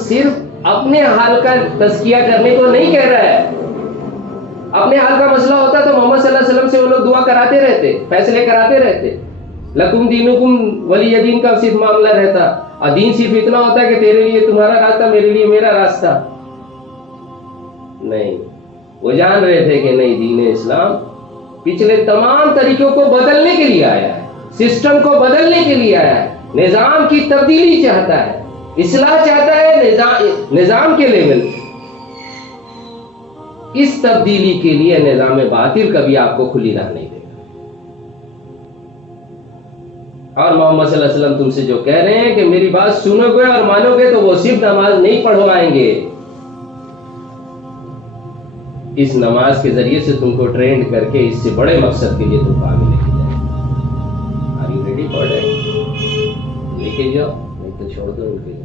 صرف اپنے حال کا تزکیہ کرنے کو نہیں کہہ رہا ہے. اپنے حال کا مسئلہ ہوتا تو محمد صلی اللہ علیہ وسلم سے وہ لوگ دعا کراتے رہتے, فیصلے کراتے رہتے. لکم دینکم ولی دین کا صرف معاملہ رہتا. اور دین صرف اتنا ہوتا ہے کہ تیرے لیے تمہارا راستہ, میرے لیے میرا راستہ. نہیں, وہ جان رہے تھے کہ نہیں, دین اسلام پچھلے تمام طریقوں کو بدلنے کے لیے آیا ہے, سسٹم کو بدلنے کے لیے آیا ہے, نظام کی تبدیلی چاہتا ہے, اصلاح چاہتا ہے نظام کے لیول. اس تبدیلی کے لیے نظام باطل کبھی آپ کو کھلی راہ نہیں دے گا. اور محمد صلی اللہ علیہ وسلم تم سے جو کہہ رہے ہیں کہ میری بات سنو گے اور مانو گے تو وہ صرف نماز نہیں پڑھوائیں گے, اس نماز کے ذریعے سے تم کو ٹرینڈ کر کے اس سے بڑے مقصد کے لیے تم کو آگے لے کے جائیں. Are you ready for that? لے کے جاؤ, نہیں تو چھوڑ دو ان کے لیے.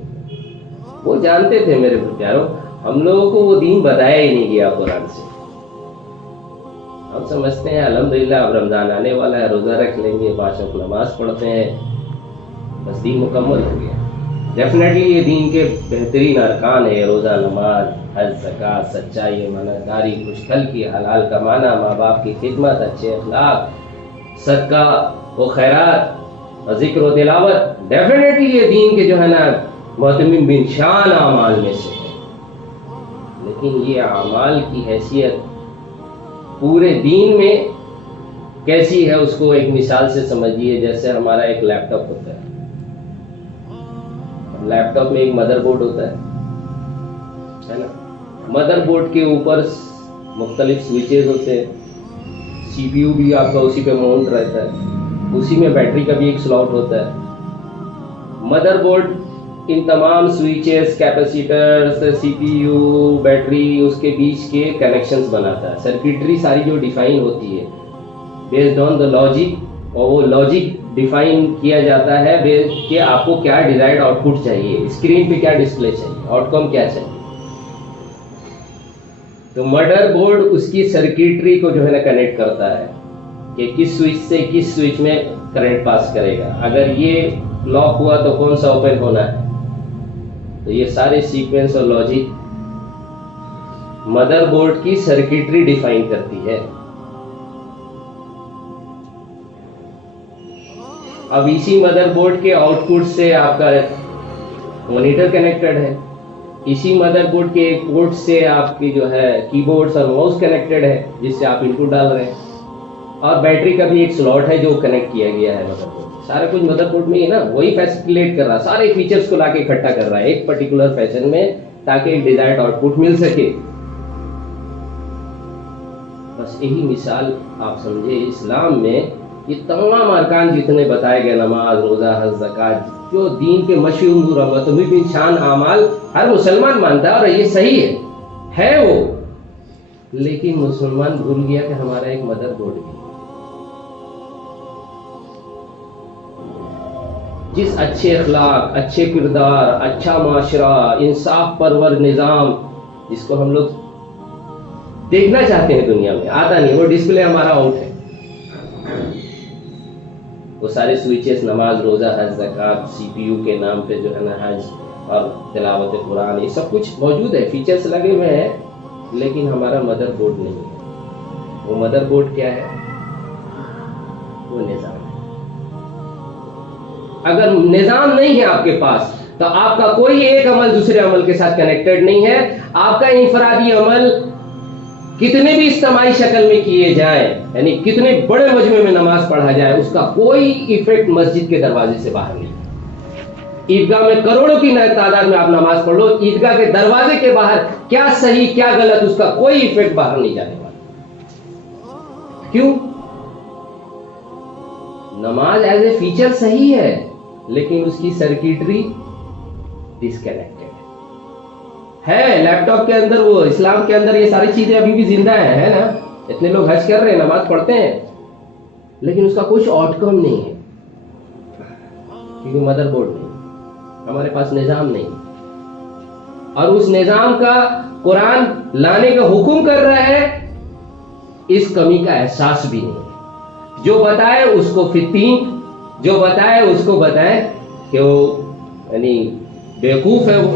وہ جانتے تھے میرے پیاروں, ہم لوگوں کو وہ دین بتایا ہی نہیں گیا قرآن سے. ہم سمجھتے ہیں الحمدللہ اب رمضان آنے والا ہے, روزہ رکھ لیں گے, 5 وقت نماز پڑھتے ہیں, بس دین مکمل ہو گیا. ڈیفینیٹلی یہ دین کے بہترین ارکان ہے, روزہ, نماز, حج, زکوٰۃ, سچائی, ایمانداری, خوشخل کی, حلال کمانا, ماں باپ کی خدمت, اچھے اخلاق, صدقہ و خیرات, ذکر و تلاوت. ڈیفینیٹلی یہ دین کے جو ہے نا معتمم بن شان اعمال میں سے ہے. لیکن یہ اعمال کی حیثیت پورے دین میں کیسی ہے اس کو ایک مثال سے سمجھیے. جیسے ہمارا ایک لیپ ٹاپ ہوتا ہے, لیپ ٹاپ میں ایک مدر بورڈ ہوتا ہے نا. مدر بورڈ کے اوپر مختلف سوئچز ہوتے ہیں, سی پی یو بھی آپ کا اسی پہ ماؤنٹ رہتا ہے, اسی میں بیٹری کا بھی ایک سلاٹ ہوتا ہے. مدر بورڈ ان تمام سوئچز, کیپیسیٹرز, سی پی یو, بیٹری, اس کے بیچ کے کنیکشنز بناتا ہے. سرکٹری ساری جو ڈیفائن ہوتی ہے بیسڈ آن دا لاجک, اور وہ لاجک ڈیفائن کیا جاتا ہے کہ آپ کو کیا ڈیزائرڈ آؤٹ پٹ چاہیے, اسکرین پہ کیا ڈسپلے چاہیے, آؤٹ کم کیا چاہیے. تو مدر بورڈ اس کی سرکٹری کو جو ہے نا کنیکٹ کرتا ہے کہ کس سوئچ سے کس سوئچ میں کرنٹ پاس کرے گا, اگر یہ لاک ہوا تو کون سا اوپن ہونا ہے. تو یہ سارے سیکوینس اور لاجک مدر بورڈ کی سرکٹری ڈیفائن کرتی ہے. اب اسی مدر بورڈ کے آؤٹ پٹ سے آپ کا مانیٹر کنیکٹڈ ہے, اسی مدر بورڈ کے ایک پورٹ سے آپ کی جو ہے کی بورڈز اور ماؤس کنیکٹڈ ہے جس سے آپ انپٹ ڈال رہے ہیں, اور بیٹری کا بھی ایک سلاٹ ہے جو کنیکٹ کیا گیا ہے مدر بورڈ. سارا کچھ مدر بورڈ میں ہی نا, وہی فیسیلیٹ کر رہا ہے, سارے فیچرز کو لا کے اکٹھا کر رہا ہے ایک پرٹیکولر فیشن میں تاکہ ایک ڈیزائرڈ آؤٹ پٹ مل سکے. بس یہی مثال آپ سمجھے, اسلام میں یہ تمام ارکان جتنے بتائے گئے, نماز, روزہ, حج, زکوٰۃ, جو دین کے مشہور اور معتمد بن شان اعمال ہر مسلمان مانتا ہے اور یہ صحیح ہے وہ, لیکن مسلمان بھول گیا کہ ہمارا ایک مدر بورڈ بھی ہے. جس اچھے اخلاق, اچھے کردار, اچھا معاشرہ, انصاف پرور نظام جس کو ہم لوگ دیکھنا چاہتے ہیں دنیا میں, آتا نہیں, وہ ڈسپلے ہمارا آؤٹ ہے. وہ سارے سوئچز, نماز, روزہ, حج, زکوٰۃ, سی پی یو کے نام پہ جو ہے نا حج اور تلاوت قرآن, یہ سب کچھ موجود ہے, فیچرز لگے ہوئے ہیں, لیکن ہمارا مدر بورڈ نہیں ہے. وہ مدر بورڈ کیا ہے؟ وہ نظام ہے. اگر نظام نہیں ہے آپ کے پاس تو آپ کا کوئی ایک عمل دوسرے عمل کے ساتھ کنیکٹڈ نہیں ہے. آپ کا انفرادی عمل کتنے بھی اجتماعی شکل میں کیے جائیں, یعنی کتنے بڑے مجمع میں نماز پڑھا جائے, اس کا کوئی ایفیکٹ مسجد کے دروازے سے باہر نہیں. عیدگاہ میں کروڑوں کی تعداد میں آپ نماز پڑھ لو, عیدگاہ کے دروازے کے باہر کیا صحیح کیا غلط, اس کا کوئی ایفیکٹ باہر نہیں جانے والا. کیوں؟ نماز ایز اے فیچر صحیح ہے, لیکن اس کی سرکٹری ڈسکنیکٹڈ ہے. لیپ ٹاپ کے اندر, وہ اسلام کے اندر یہ ساری چیزیں ابھی بھی زندہ ہیں, ہے نا. اتنے لوگ حج کر رہے ہیں, نماز پڑھتے ہیں, لیکن اس کا کچھ آؤٹ کم نہیں ہے, کیونکہ مدر بورڈ نہیں, ہمارے پاس نظام نہیں. اور اس نظام کا قرآن لانے کا حکم کر رہا ہے, اس کمی کا احساس بھی نہیں ہے. جو بتائے اس کو فتین, جو بتائے اس کو بتائے کہ وہ یعنی بیوقوف ہے وہ.